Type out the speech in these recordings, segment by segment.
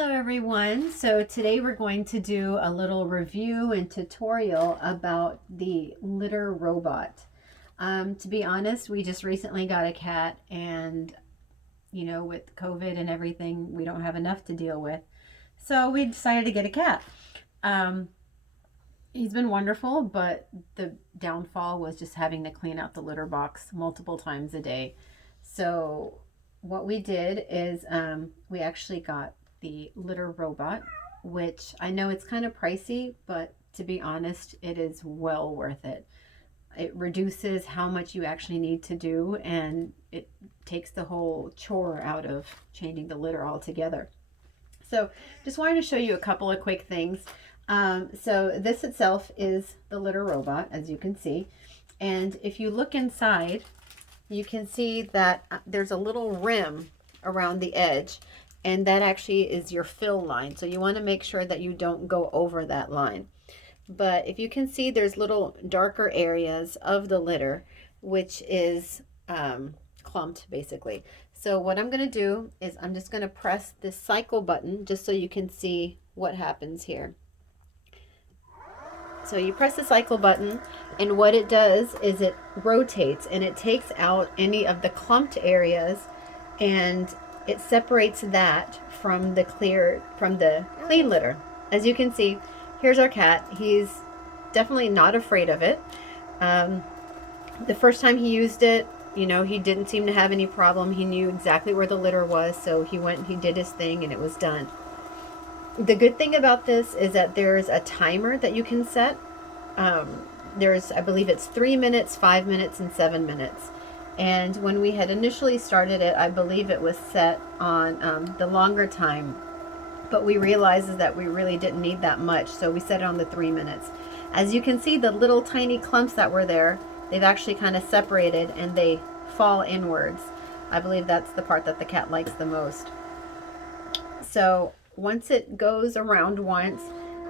Hello everyone. So today we're going to do a little review and tutorial about the litter robot. To be honest, we just recently got a cat and with COVID and everything, we don't have enough to deal with. So we decided to get a cat. Um, he's been wonderful, but the downfall was just having to clean out the litter box multiple times a day. So what we did is we actually got the litter robot, which I know it's kind of pricey, but to be honest, it is well worth it. It reduces how much you actually need to do, and it takes the whole chore out of changing the litter altogether. So just wanted to show you a couple of quick things. So this itself is the litter robot, as you can see. And if you look inside, you can see that there's a little rim around the edge, and that actually is your fill line. So you want to make sure that you don't go over that line. But if you can see, there's little darker areas of the litter, which is clumped basically. So what I'm going to do is I'm just going to press this cycle button just so you can see what happens here. So you press the cycle button, and what it does is it rotates and it takes out any of the clumped areas, and it separates that from the clean litter. As you can see, here's our cat. He's definitely not afraid of it. The first time he used it, he didn't seem to have any problem. He knew exactly where the litter was, so he went and he did his thing and it was done. The good thing about this is that there's a timer that you can set. I believe it's 3 minutes, 5 minutes, and 7 minutes. And when we had initially started it, I believe it was set on the longer time. But we realized that we really didn't need that much, so we set it on the 3 minutes. As you can see, the little tiny clumps that were there, they've actually kind of separated and they fall inwards. I believe that's the part that the cat likes the most. So once it goes around once,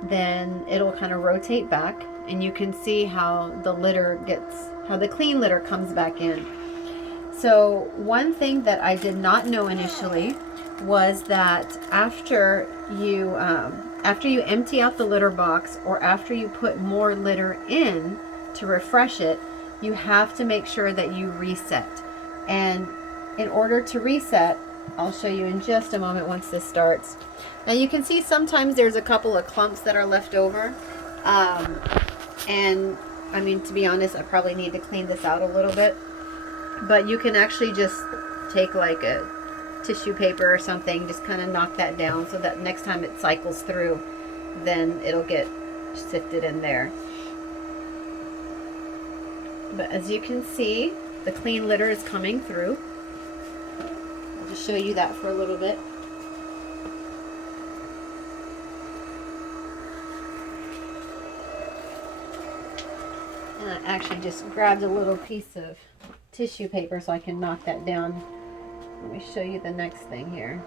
then it'll kind of rotate back, and you can see how the clean litter comes back in. So one thing that I did not know initially was that after you empty out the litter box, or after you put more litter in to refresh it, you have to make sure that you reset. And in order to reset, I'll show you in just a moment once this starts. Now you can see sometimes there's a couple of clumps that are left over. And I mean, to be honest, I probably need to clean this out a little bit. But you can actually just take like a tissue paper or something, just kind of knock that down so that next time it cycles through, then it'll get sifted in there. But as you can see, the clean litter is coming through. I'll just show you that for a little bit. And I actually just grabbed a little piece of tissue paper so I can knock that down. Let me show you the next thing here.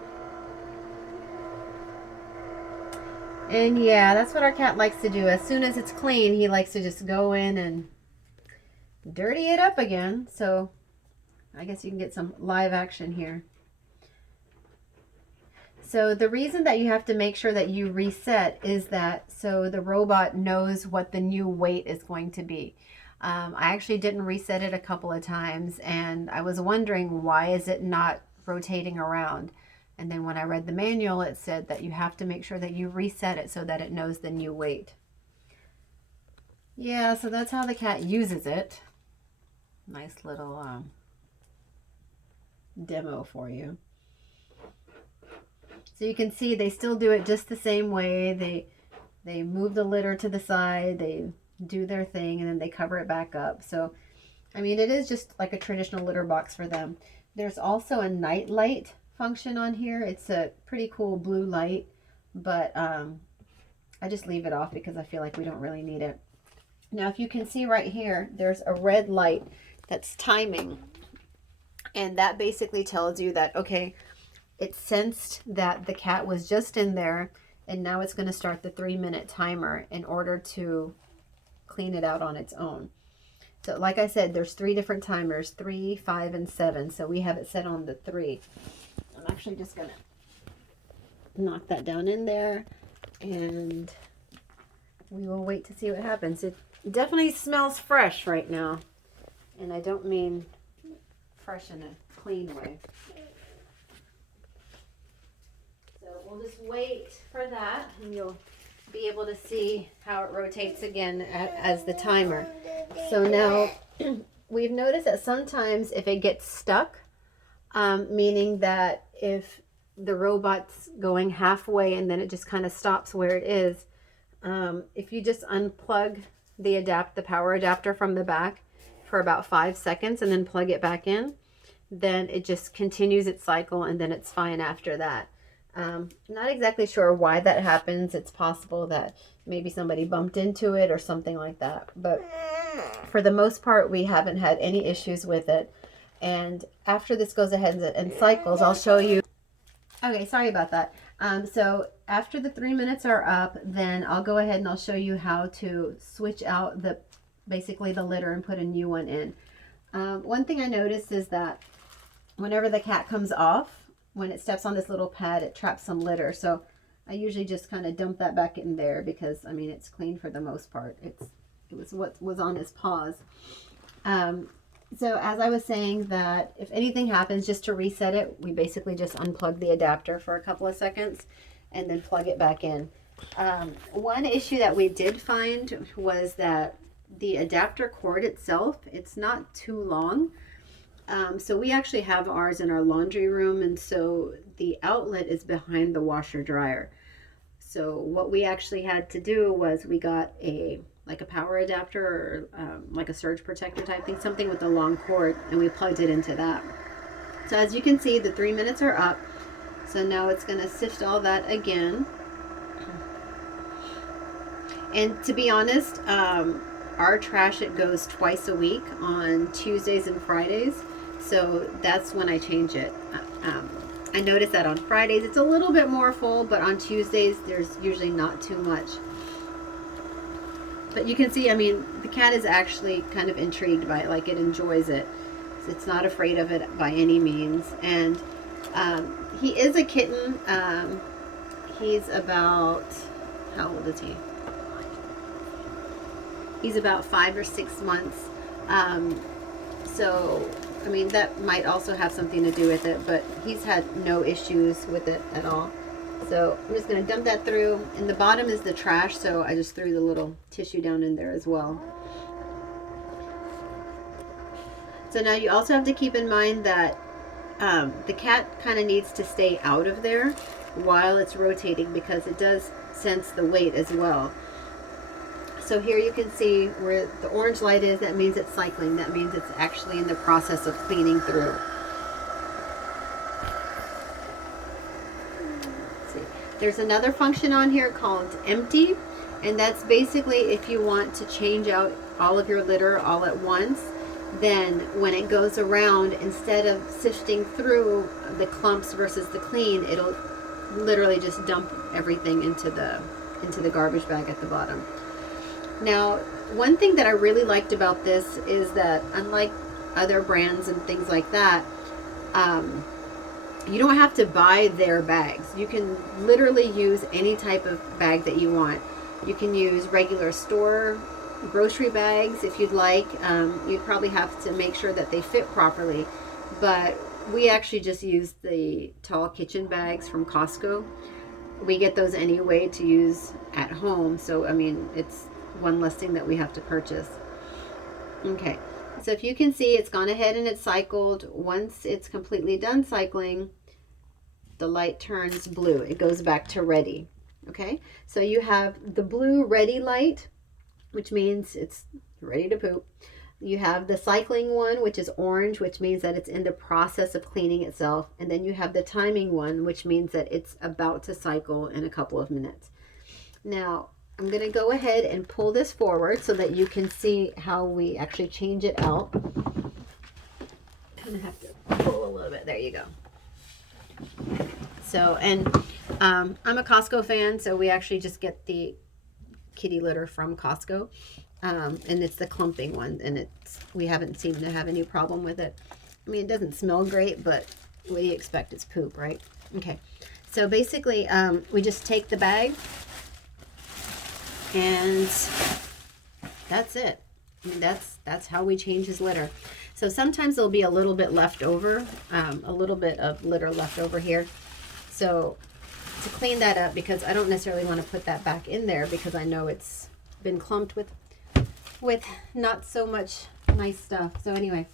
And yeah, that's what our cat likes to do. As soon as it's clean, he likes to just go in and dirty it up again. So I guess you can get some live action here. So the reason that you have to make sure that you reset is that so the robot knows what the new weight is going to be. I actually didn't reset it a couple of times, and I was wondering, why is it not rotating around? And then when I read the manual, it said that you have to make sure that you reset it so that it knows the new weight. Yeah, so that's how the cat uses it. Nice little demo for you. So you can see they still do it just the same way. They move the litter to the side, they do their thing, and then they cover it back up. So I mean, it is just like a traditional litter box for them. There's also a night light function on here. It's a pretty cool blue light, but I just leave it off because I feel like we don't really need it. Now if you can see right here, there's a red light that's timing, and that basically tells you that, okay, it sensed that the cat was just in there, and now it's going to start the 3-minute timer in order to clean it out on its own. So like I said, there's 3 different timers, 3, 5, and 7. So we have it set on the 3. I'm actually just going to knock that down in there, and we will wait to see what happens. It definitely smells fresh right now, and I don't mean fresh in a clean way. So we'll just wait for that, and you'll be able to see how it rotates again as the timer. So now we've noticed that sometimes if it gets stuck, meaning that if the robot's going halfway and then it just kind of stops where it is, if you just unplug the power adapter from the back for about 5 seconds and then plug it back in, then it just continues its cycle, and then it's fine after that. Not exactly sure why that happens. It's possible that maybe somebody bumped into it or something like that, but for the most part we haven't had any issues with it. And after this goes ahead and cycles, I'll show you. Okay, sorry about that. So after the 3 minutes are up, then I'll go ahead and I'll show you how to switch out basically the litter and put a new one in. One thing I noticed is that whenever the cat comes off, when it steps on this little pad, it traps some litter. So I usually just kind of dump that back in there because, I mean, it's clean for the most part. It was what was on his paws. So as I was saying, that if anything happens, just to reset it, we basically just unplug the adapter for a couple of seconds and then plug it back in. One issue that we did find was that the adapter cord itself, it's not too long. So we actually have ours in our laundry room, and so the outlet is behind the washer dryer. So what we actually had to do was we got like a power adapter or like a surge protector type thing, something with a long cord, and we plugged it into that. So as you can see, the 3 minutes are up. So now it's going to sift all that again. And to be honest, our trash, it goes twice a week on Tuesdays and Fridays. So that's when I change it. I noticed that on Fridays it's a little bit more full, but on Tuesdays there's usually not too much. But you can see, I mean, the cat is actually kind of intrigued by it, like it enjoys it. So it's not afraid of it by any means. And he is a kitten. He's about, how old is he? He's about 5 or 6 months. So, I mean, that might also have something to do with it, but he's had no issues with it at all. So I'm just going to dump that through. And the bottom is the trash, so I just threw the little tissue down in there as well. So now you also have to keep in mind that the cat kind of needs to stay out of there while it's rotating, because it does sense the weight as well. So here you can see where the orange light is. That means it's cycling. That means it's actually in the process of cleaning through. Let's see. There's another function on here called empty, and that's basically if you want to change out all of your litter all at once, then when it goes around, instead of sifting through the clumps versus the clean, it'll literally just dump everything into the garbage bag at the bottom. Now, one thing that I really liked about this is that unlike other brands and things like that, you don't have to buy their bags. You can literally use any type of bag that you want. You can use regular store grocery bags if you'd like. You'd probably have to make sure that they fit properly, but we actually just use the tall kitchen bags from Costco. We get those anyway to use at home, so I mean, it's one less thing that we have to purchase. Okay, so if you can see, it's gone ahead and it's cycled. Once it's completely done cycling, the light turns blue. It goes back to ready. Okay, so you have the blue ready light, which means it's ready to poop. You have the cycling one, which is orange, which means that it's in the process of cleaning itself. And then you have the timing one, which means that it's about to cycle in a couple of minutes. Now, I'm going to go ahead and pull this forward so that you can see how we actually change it out. Kind of have to pull a little bit. There you go. So, and I'm a Costco fan, so we actually just get the kitty litter from Costco. And it's the clumping one, and we haven't seemed to have any problem with it. I mean, it doesn't smell great, but what do you expect? It's poop, right? Okay. So basically, we just take the bag and that's it. I mean, that's how we change his litter. So sometimes there'll be a little bit left over, a little bit of litter left over here. So to clean that up, because I don't necessarily want to put that back in there because I know it's been clumped with not so much nice stuff. So anyway,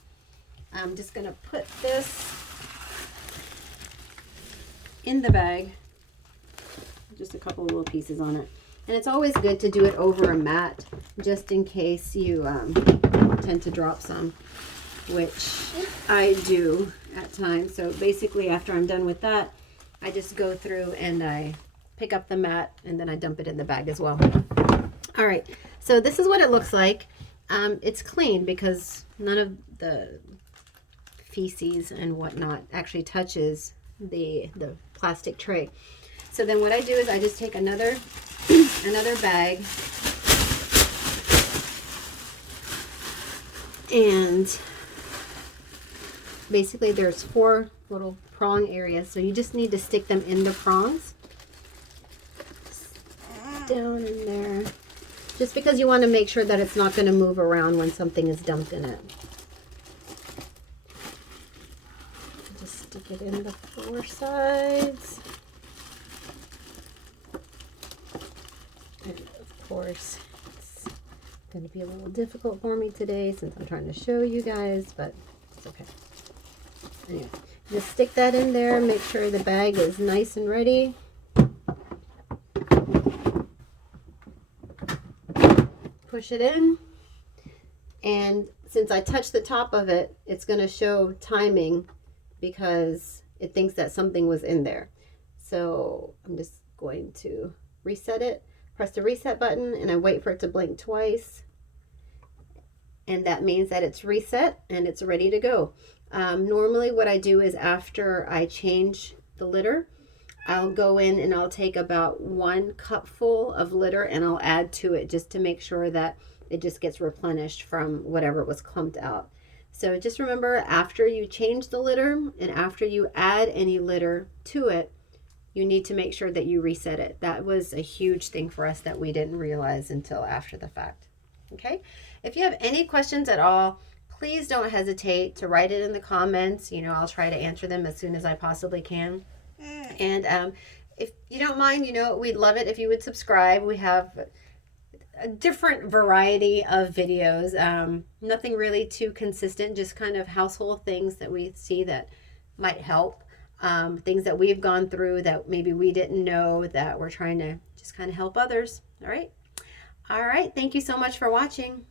I'm just gonna put this in the bag, just a couple of little pieces on it. And it's always good to do it over a mat, just in case you tend to drop some, which I do at times. So basically, after I'm done with that, I just go through and I pick up the mat and then I dump it in the bag as well. All right, so this is what it looks like. It's clean because none of the feces and whatnot actually touches the plastic tray. So then what I do is I just take another bag and basically there's 4 little prong areas, so you just need to stick them in the prongs down in there, just because you want to make sure that it's not going to move around when something is dumped in it. Just stick it in the 4 sides. And of course, it's going to be a little difficult for me today since I'm trying to show you guys, but it's okay. Anyway, just stick that in there, make sure the bag is nice and ready. Push it in, and since I touched the top of it, it's going to show timing because it thinks that something was in there. So I'm just going to reset it, press the reset button, and I wait for it to blink twice, and that means that it's reset and it's ready to go. Normally what I do is after I change the litter, I'll go in and I'll take about 1 cupful of litter and I'll add to it just to make sure that it just gets replenished from whatever was clumped out. So just remember, after you change the litter and after you add any litter to it, you need to make sure that you reset it. That was a huge thing for us that we didn't realize until after the fact. Okay? If you have any questions at all, please don't hesitate to write it in the comments. You know, I'll try to answer them as soon as I possibly can. And if you don't mind, you know, we'd love it if you would subscribe. We have a different variety of videos, nothing really too consistent, just kind of household things that we see that might help, things that we've gone through that maybe we didn't know, that we're trying to just kind of help others. All right. Thank you so much for watching.